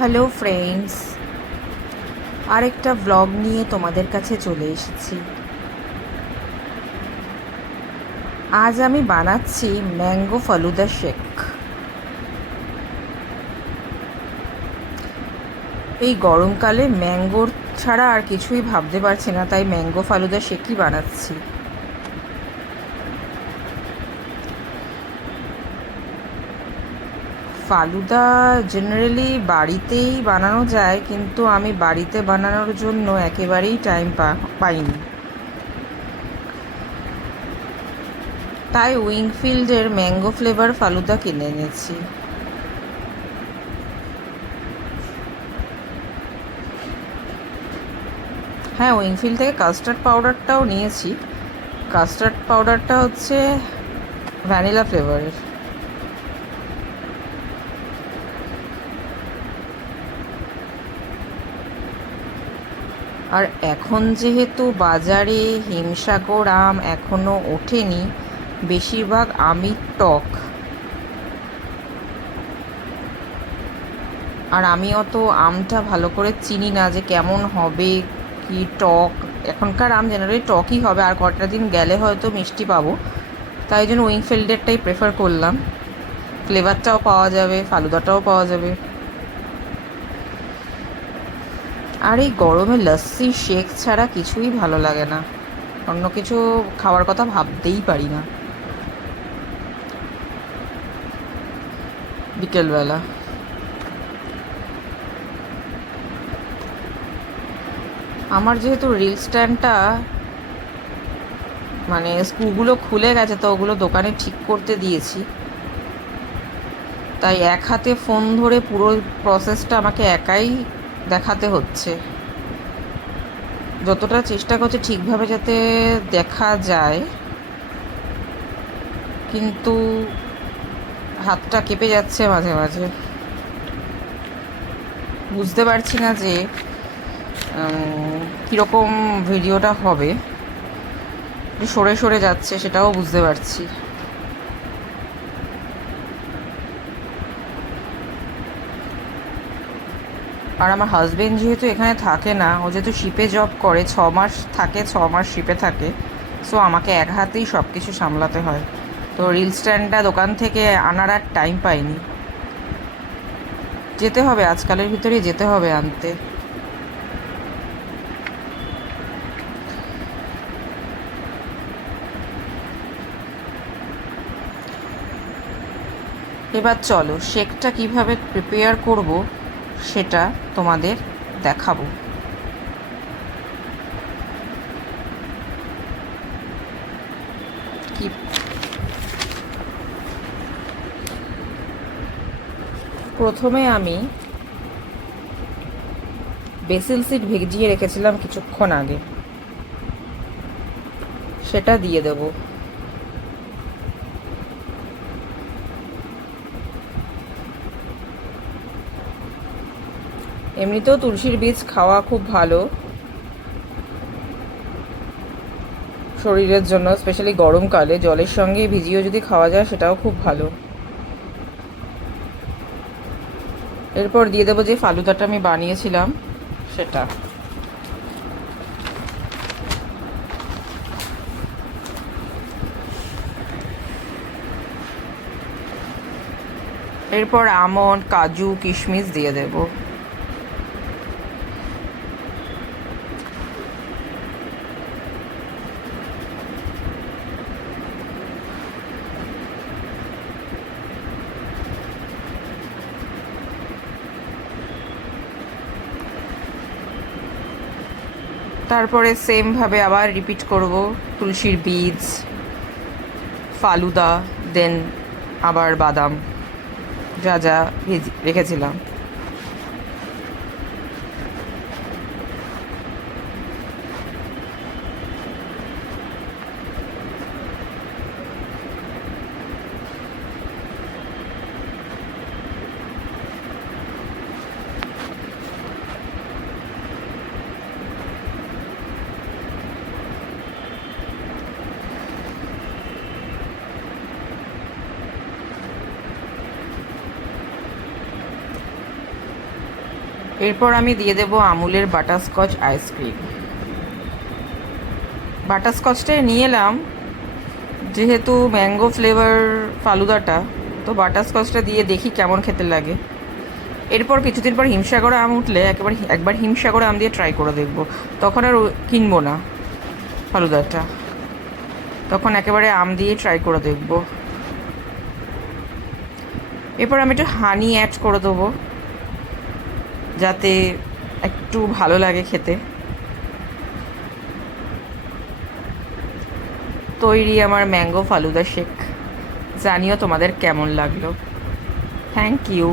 Hello friends, আরেকটা blog নিয়ে তোমাদের কাছে চলে এসেছি। আজ আমি বানাচ্ছি ম্যাঙ্গো ফালুদা শেক। এই গরমকালে ম্যাঙ্গোর ছাড়া আর কিছুই ভাবতে পারছি না, তাই ম্যাঙ্গো ফালুদা শেকই বানাচ্ছি। ফালুদা জেনারেলি বাড়িতেই বানানো যায়, কিন্তু আমি বাড়িতে বানানোর জন্য একেবারেই টাইম পাইনি। তাই উইংফিল্ডের ম্যাঙ্গো ফ্লেভার ফালুদা কিনে এনেছি। হ্যাঁ, উইংফিল্ড থেকে কাস্টার্ড পাউডারটাও নিয়েছি। কাস্টার্ড পাউডারটা হচ্ছে ভ্যানিলা ফ্লেভারের। আর এখন যেহেতু বাজারে হিমসাগর আম এখনও ওঠেনি, বেশিরভাগ আমই টক। আর আমি অত আমটা ভালো করে চিনি না যে কেমন হবে, কি টক। এখনকার আম জেনারেলি টকই হবে, আর কটা দিন গেলে হয়তো মিষ্টি পাবো। তাই জন্য উইংফিল্ডেরটাই প্রেফার করলাম। ফ্লেভারটাও পাওয়া যাবে, ফালুদাটাও পাওয়া যাবে। আর এই গরমে লস্যি শেক ছাড়া কিছুই ভালো লাগে না, অন্য কিছু খাওয়ার কথা ভাবতেই পারি না বিকেলবেলা। আমার যেহেতু রিল স্ট্যান্ডটা মানে স্ক্রুগুলো খুলে গেছে, তো ওগুলো দোকানে ঠিক করতে দিয়েছি, তাই এক হাতে ফোন ধরে পুরো প্রসেসটা আমাকে একাই দেখাতে হচ্ছে। যতটা চেষ্টা করছি ঠিকভাবে যাতে দেখা যায়, কিন্তু হাতটা কেঁপে যাচ্ছে মাঝে মাঝে। বুঝতে পারছি না যে কীরকম ভিডিওটা হবে। সরে সরে যাচ্ছে সেটাও বুঝতে পারছি। আর আমার হাজবেন্ড যেহেতু এখানে থাকে না, ও যেহেতু শিপে জব করে, 6 মাস থাকে, 6 মাস শিপে থাকে, সো আমাকে এক হাতেই সব কিছু সামলাতে হয়। তো রিল স্ট্যান্ডটা দোকান থেকে আনার আর টাইম পাইনি। যেতে হবে, আজকালের ভিতরেই যেতে হবে আনতে। এবার চলো শেকটা কিভাবে প্রিপেয়ার করব সেটা তোমাদের দেখাবো। কি প্রথমে আমি বেসিল সিড ভিজিয়ে রেখেছিলাম কিছুক্ষণ আগে, সেটা দিয়ে দেব। এমনিতেও তুলসীর বীজ খাওয়া খুব ভালো শরীরের জন্য, স্পেশালি গরমকালে জলের সঙ্গে ভিজিয়েও যদি খাওয়া যায় সেটাও খুব ভালো। এরপর দিয়ে দেবো যে ফালুদাটা আমি বানিয়েছিলাম সেটা। এরপর আমন্ড, কাজু, কিশমিশ দিয়ে দেব। তারপরে সেমভাবে আবার রিপিট করব, তুলসীর বীজ, ফালুদা, দেন আবার বাদাম যা যা রেখেছিলাম। এরপর আমি দিয়ে দেবো আমুলের বাটারস্কচ আইসক্রিম। বাটারস্কচটাই নিয়ে এলাম, যেহেতু ম্যাঙ্গো ফ্লেভার ফালুদাটা, তো বাটারস্কচটা দিয়ে দেখি কেমন খেতে লাগে। এরপর কিছুদিন পর হিমসাগর আম উঠলে একবার হিমসাগর আম দিয়ে ট্রাই করে দেখবো। তখন আর কিনবো না ফালুদাটা, তখন একেবারে আম দিয়ে ট্রাই করে দেখবো। এরপর আমি একটু হানি অ্যাড করে দেবো, যাতে একটু ভালো লাগে খেতে। তৈরি আমার ম্যাঙ্গো ফালুদা শেক। জানিও তোমাদের কেমন লাগলো। Thank you.